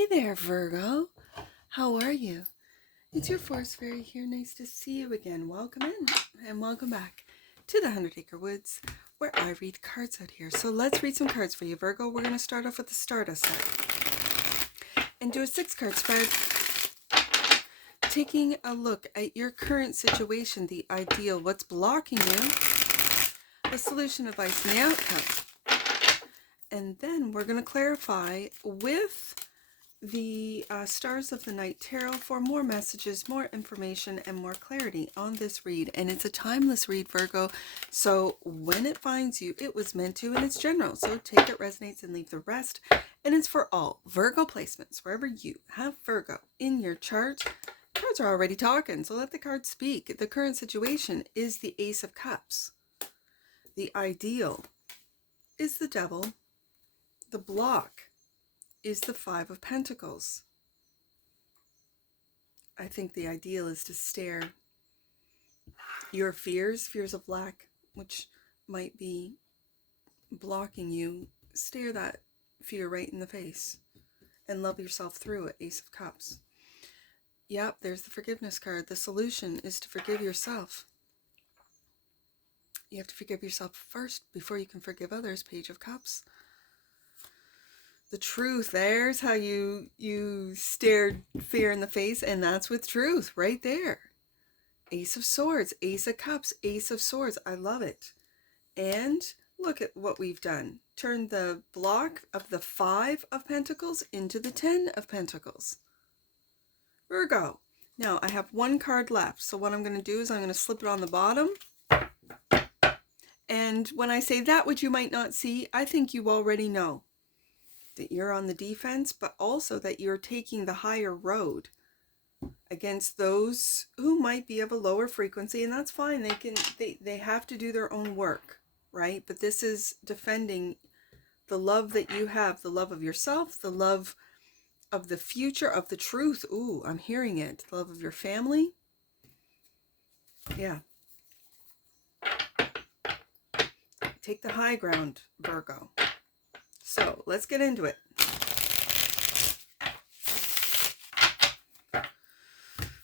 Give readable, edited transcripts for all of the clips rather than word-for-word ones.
Hey there, Virgo. How are you? It's your Forest Fairy here. Nice to see you again. Welcome in and welcome back to the 100 Acre Woods where I read cards out here. So let's read some cards for you, Virgo. We're going to start off with the Stardust set and do a 6-card spread, taking a look at your current situation, the ideal, what's blocking you, the solution, advice, and the outcome. And then we're going to clarify with the Stars of the Night Tarot for more messages, more information, and more clarity on this read. And it's a timeless read, Virgo. So when it finds you, it was meant to, and it's general. So take it, resonates, and leave the rest. And it's for all Virgo placements. Wherever you have Virgo in your chart, cards are already talking. So let the cards speak. The current situation is the Ace of Cups. The ideal is the Devil. The block is the Five of Pentacles. I think the ideal is to stare your fears of lack, which might be blocking you, stare that fear right in the face and love yourself through it. Ace of Cups. Yep, there's the forgiveness card. The solution is to forgive yourself. You have to forgive yourself first before you can forgive others. Page of Cups. The truth, there's how you stared fear in the face, and that's with truth right there. Ace of Swords, Ace of Cups, Ace of Swords. I love it. And look at what we've done. Turn the block of the 5 of Pentacles into the 10 of Pentacles. Virgo. Now, I have 1 card left, so what I'm going to do is I'm going to slip it on the bottom. And when I say that which you might not see, I think you already know that you're on the defense, but also that you're taking the higher road against those who might be of a lower frequency, and that's fine. They have to do their own work, right? But this is defending the love that you have, the love of yourself, the love of the future, of the truth. Ooh, I'm hearing it. The love of your family. Yeah. Take the high ground, Virgo. So let's get into it.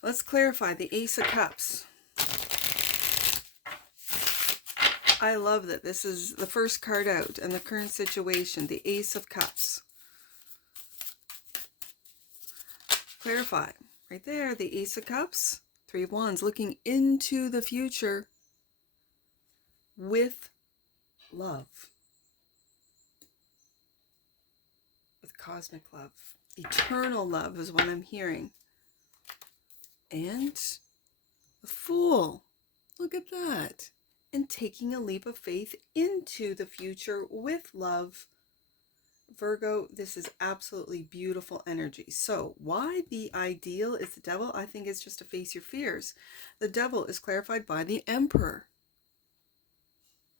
Let's clarify the Ace of Cups. I love that this is the first card out and the current situation, the Ace of Cups. Clarify. Right there, the Ace of Cups, 3 of Wands, looking into the future with love. With cosmic love. Eternal love is what I'm hearing. And the Fool. Look at that. And taking a leap of faith into the future with love. Virgo, this is absolutely beautiful energy. So why the ideal is the Devil? I think it's just to face your fears. The Devil is clarified by the Emperor.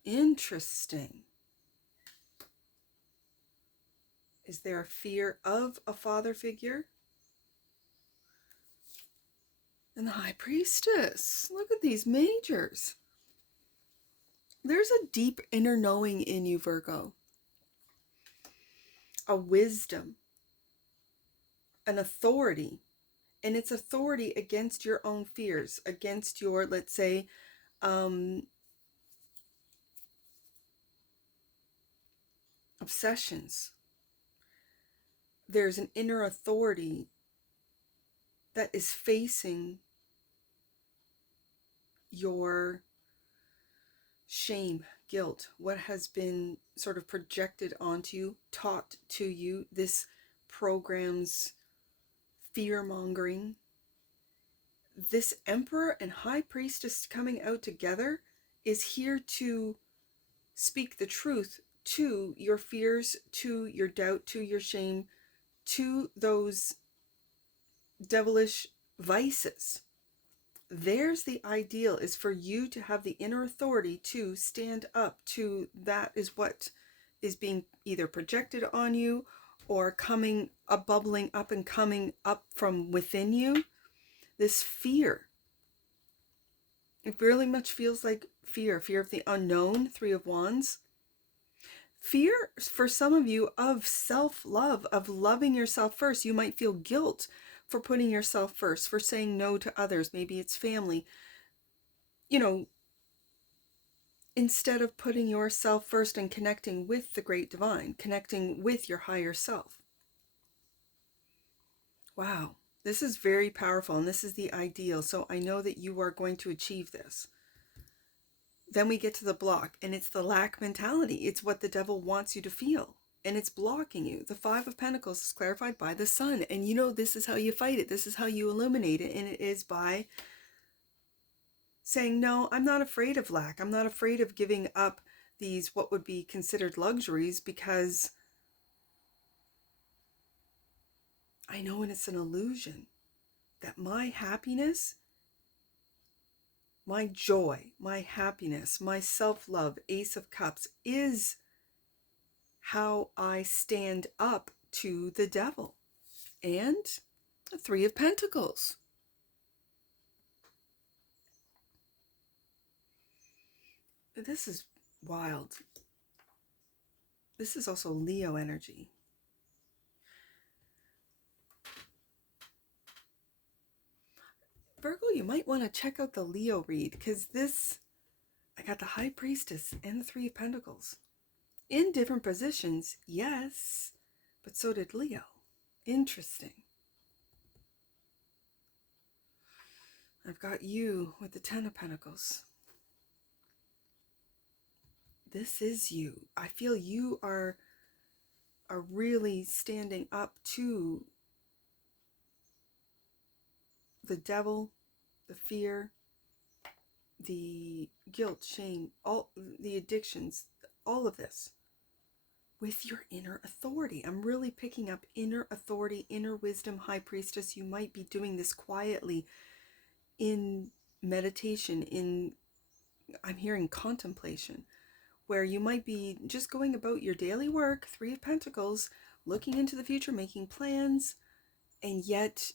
Interesting. Is there a fear of a father figure? And the High Priestess. Look at these majors. There's a deep inner knowing in you, Virgo. A wisdom. An authority. And it's authority against your own fears. Against your, let's say, obsessions. There's an inner authority that is facing your shame, guilt, what has been sort of projected onto you, taught to you, this program's fear-mongering. This Emperor and High Priestess coming out together is here to speak the truth to your fears, to your doubt, to your shame, to those devilish vices. There's the ideal, is for you to have the inner authority to stand up to that is what is being either projected on you or coming up, bubbling up and coming up from within you. This fear. It really much feels like fear. Fear of the unknown, 3 of Wands. Fear for some of you of self-love, of loving yourself first. You might feel guilt for putting yourself first, for saying no to others. Maybe it's family. You know, instead of putting yourself first and connecting with the great divine, connecting with your higher self. Wow, this is very powerful, and this is the ideal. So I know that you are going to achieve this. Then we get to the block, and it's the lack mentality. It's what the devil wants you to feel, and it's blocking you. The Five of Pentacles is clarified by the Sun, and you know this is how you fight it. This is how you illuminate it, and it is by saying, no, I'm not afraid of lack. I'm not afraid of giving up these what would be considered luxuries, because I know, and it's an illusion, that my happiness, my joy, my happiness, my self-love, Ace of Cups, is how I stand up to the devil. And the Three of Pentacles. This is wild. This is also Leo energy. Virgo, you might want to check out the Leo read, because this, I got the High Priestess and the Three of Pentacles. In different positions, yes, but so did Leo. Interesting. I've got you with the Ten of Pentacles. This is you. I feel you are really standing up to the devil, the fear, the guilt, shame, all the addictions, all of this with your inner authority. I'm really picking up inner authority, inner wisdom, High Priestess. You might be doing this quietly in meditation, I'm hearing contemplation, where you might be just going about your daily work, Three of Pentacles, looking into the future, making plans, and yet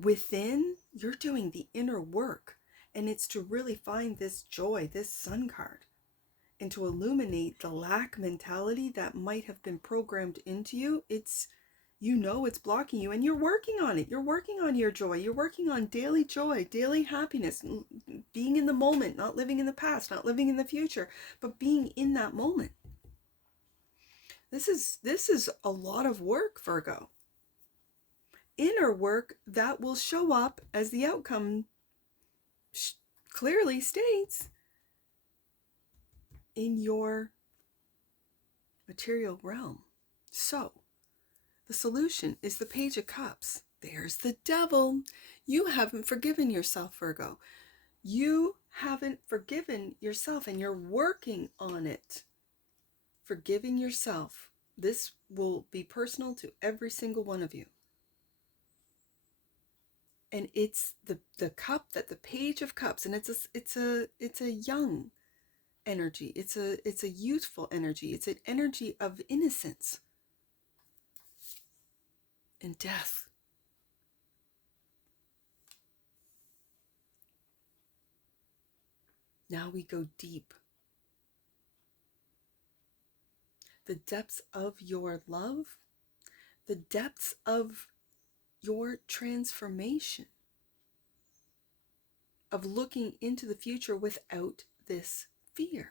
within, you're doing the inner work, and it's to really find this joy, this Sun card, and to illuminate the lack mentality that might have been programmed into you. It's, you know, it's blocking you, and you're working on it. You're working on your joy. You're working on daily joy, daily happiness, being in the moment, not living in the past, not living in the future, but being in that moment. This is a lot of work, Virgo. Inner work that will show up as the outcome clearly states in your material realm. So the solution is the Page of Cups. There's the devil. You haven't forgiven yourself, Virgo. You haven't forgiven yourself, and you're working on it. Forgiving yourself. This will be personal to every single one of you. And it's the cup, that the Page of Cups, and it's a young energy. It's a youthful energy. It's an energy of innocence and death. Now we go deep. The depths of your love, the depths of your transformation, of looking into the future without this fear,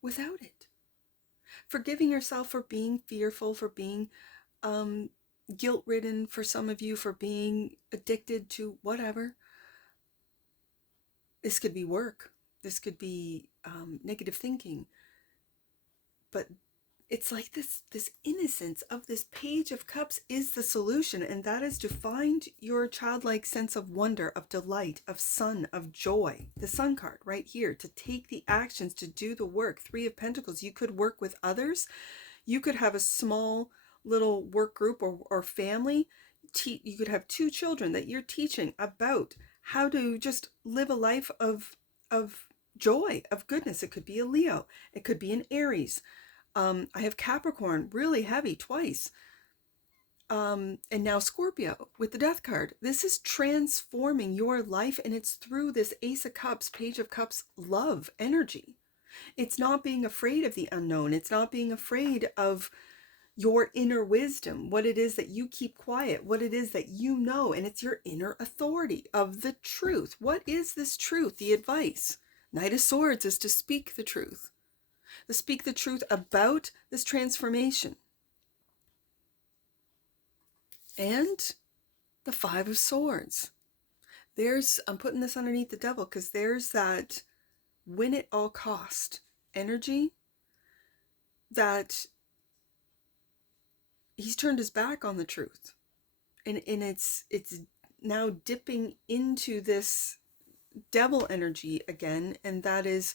without it. Forgiving yourself for being fearful, for being guilt-ridden, for some of you, for being addicted to whatever. This could be work. This could be negative thinking. But it's like this innocence of this Page of Cups is the solution, and that is to find your childlike sense of wonder, of delight, of sun, of joy. The Sun card right here, to take the actions, to do the work. Three of Pentacles, you could work with others. You could have a small little work group or family. You could have 2 children that you're teaching about how to just live a life of joy, of goodness. It could be a Leo. It could be an Aries. I have Capricorn, really heavy, twice. And now Scorpio with the Death card. This is transforming your life, and it's through this Ace of Cups, Page of Cups, love energy. It's not being afraid of the unknown. It's not being afraid of your inner wisdom, what it is that you keep quiet, what it is that you know, and it's your inner authority of the truth. What is this truth? The advice. Knight of Swords is to speak the truth. To speak the truth about this transformation. And the Five of Swords. I'm putting this underneath the Devil because there's that win at all cost energy that he's turned his back on the truth. And it's now dipping into this devil energy again, and that is,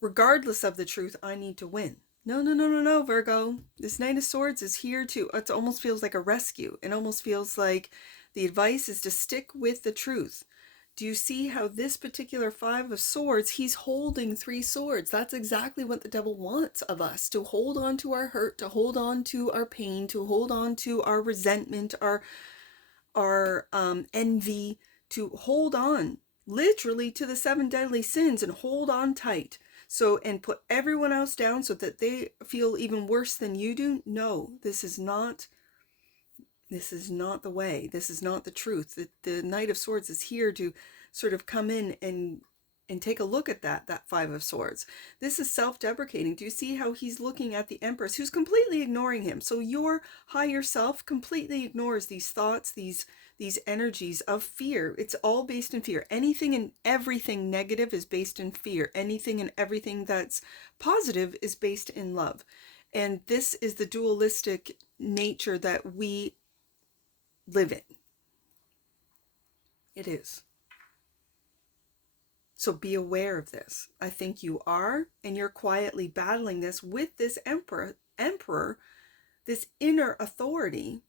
regardless of the truth, I need to win. No, Virgo. This Knight of Swords is here to, it almost feels like a rescue. It almost feels like the advice is to stick with the truth. Do you see how this particular Five of Swords, he's holding 3 swords. That's exactly what the devil wants of us, to hold on to our hurt, to hold on to our pain, to hold on to our resentment, our envy, to hold on literally to the 7 deadly sins and hold on tight. So, and put everyone else down so that they feel even worse than you do. No, this is not the way. This is not the truth. The Knight of Swords is here to sort of come in and take a look at that Five of Swords. This is self-deprecating. Do you see how he's looking at the Empress, who's completely ignoring him? So your higher self completely ignores these thoughts, these energies of fear. It's all based in fear. Anything and everything negative is based in fear. Anything and everything that's positive is based in love. And this is the dualistic nature that we live in. It is. So be aware of this. I think you are, and you're quietly battling this with this emperor, this inner authority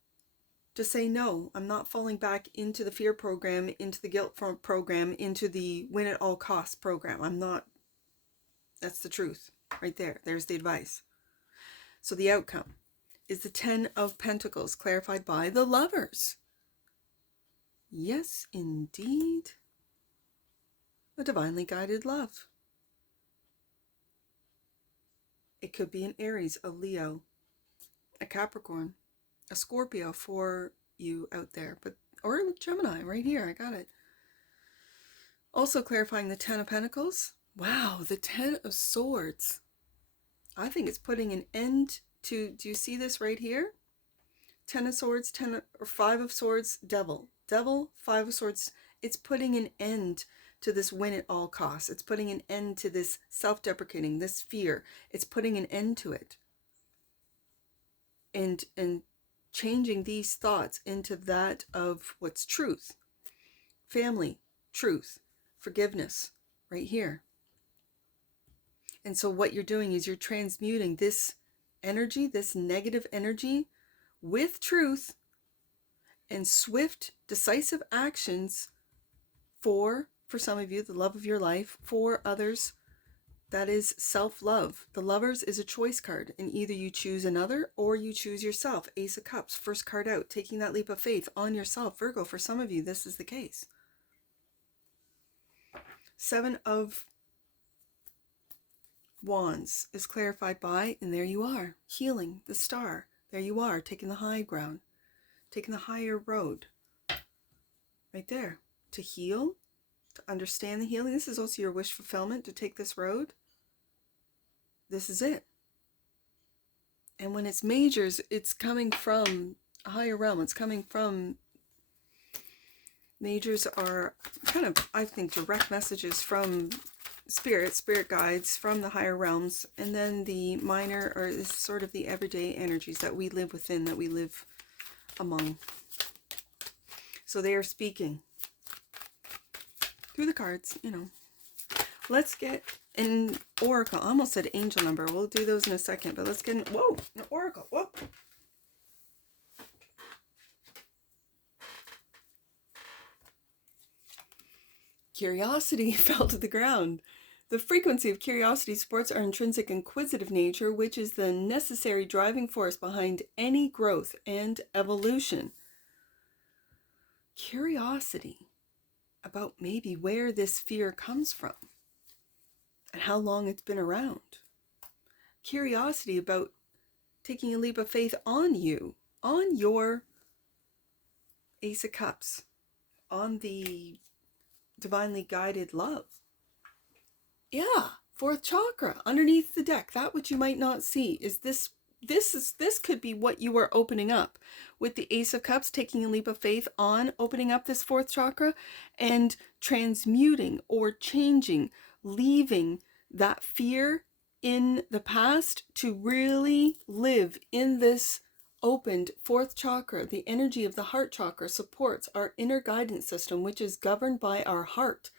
to say, no, I'm not falling back into the fear program, into the guilt program, into the win at all costs program. I'm not. That's the truth right there. There's the advice. So the outcome is the 10 of Pentacles, clarified by the Lovers. Yes, indeed. A divinely guided love. It could be an Aries, a Leo, a Capricorn, a Scorpio for you out there, or Gemini right here. I got it. Also clarifying the 10 of Pentacles. Wow, the 10 of Swords. I think it's putting an end to, do you see this right here? 10 of Swords, 5 of Swords, Devil. Devil, 5 of Swords. It's putting an end to this win at all costs. It's putting an end to this self-deprecating, this fear. It's putting an end to it. And changing these thoughts into that of what's truth. Family, truth, forgiveness, right here. And so what you're doing is you're transmuting this energy, this negative energy, with truth and swift, decisive actions for some of you, the love of your life, for others, that is self-love. The Lovers is a choice card, and either you choose another or you choose yourself. Ace of Cups, first card out, taking that leap of faith on yourself. Virgo, for some of you, this is the case. 7 of Wands is clarified by, and there you are, healing, the Star. There you are, taking the high ground, taking the higher road. Right there. To heal, to understand the healing. This is also your wish fulfillment, to take this road. This is it. And when it's majors, it's coming from a higher realm. It's coming from, majors are kind of, I think, direct messages from spirit guides from the higher realms. And then the minor are sort of the everyday energies that we live within, that we live among. So they are speaking through the cards, you know. Let's get an oracle. I almost said angel number. We'll do those in a second, but let's get an oracle. Whoa. Curiosity fell to the ground. The frequency of curiosity supports our intrinsic inquisitive nature, which is the necessary driving force behind any growth and evolution. Curiosity about maybe where this fear comes from. and how long it's been around. Curiosity about taking a leap of faith on you, on your Ace of Cups, on the divinely guided love. Yeah, fourth chakra underneath the deck. That which you might not see is this could be what you are opening up with the Ace of Cups, taking a leap of faith on opening up this fourth chakra and transmuting or changing, leaving that fear in the past to really live in this opened fourth chakra. The energy of the heart chakra supports our inner guidance system, which is governed by our heart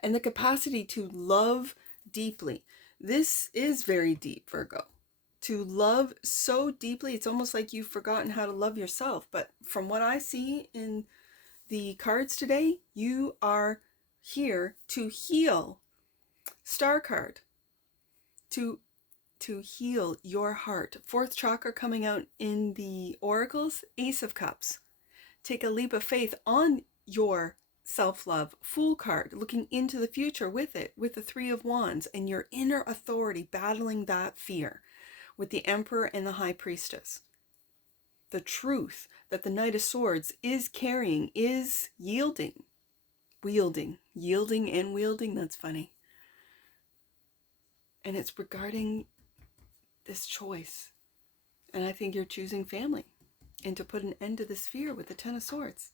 and the capacity to love deeply. This is very deep, Virgo. To love so deeply, it's almost like you've forgotten how to love yourself. But from what I see in the cards today, you are here to heal. Star card. To heal your heart. Fourth chakra coming out in the oracles, Ace of Cups. Take a leap of faith on your self-love. Fool card, looking into the future with it, with the Three of Wands and your inner authority, battling that fear with the Emperor and the High Priestess. The truth that the Knight of Swords is carrying is yielding. Yielding and wielding, that's funny. And it's regarding this choice. And I think you're choosing family and to put an end to this fear with the Ten of Swords.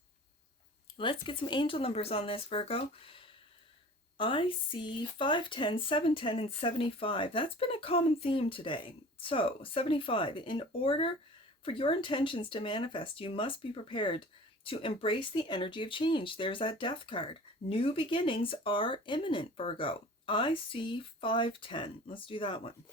Let's get some angel numbers on this, Virgo. I see 510, 710, and 75. That's been a common theme today. So, 75. In order for your intentions to manifest, you must be prepared to embrace the energy of change. There's that death card. New beginnings are imminent, Virgo. I see 510. Let's do that one.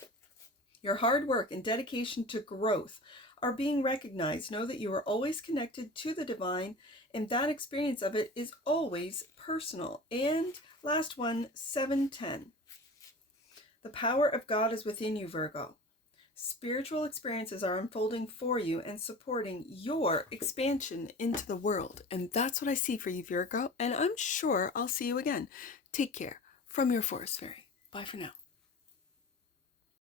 Your hard work and dedication to growth are being recognized. Know that you are always connected to the divine, and that experience of it is always personal. And last one, 710. The power of God is within you, Virgo. Spiritual experiences are unfolding for you and supporting your expansion into the world. And that's what I see for you, Virgo. And I'm sure I'll see you again. Take care. From your Forest Fairy. Bye for now.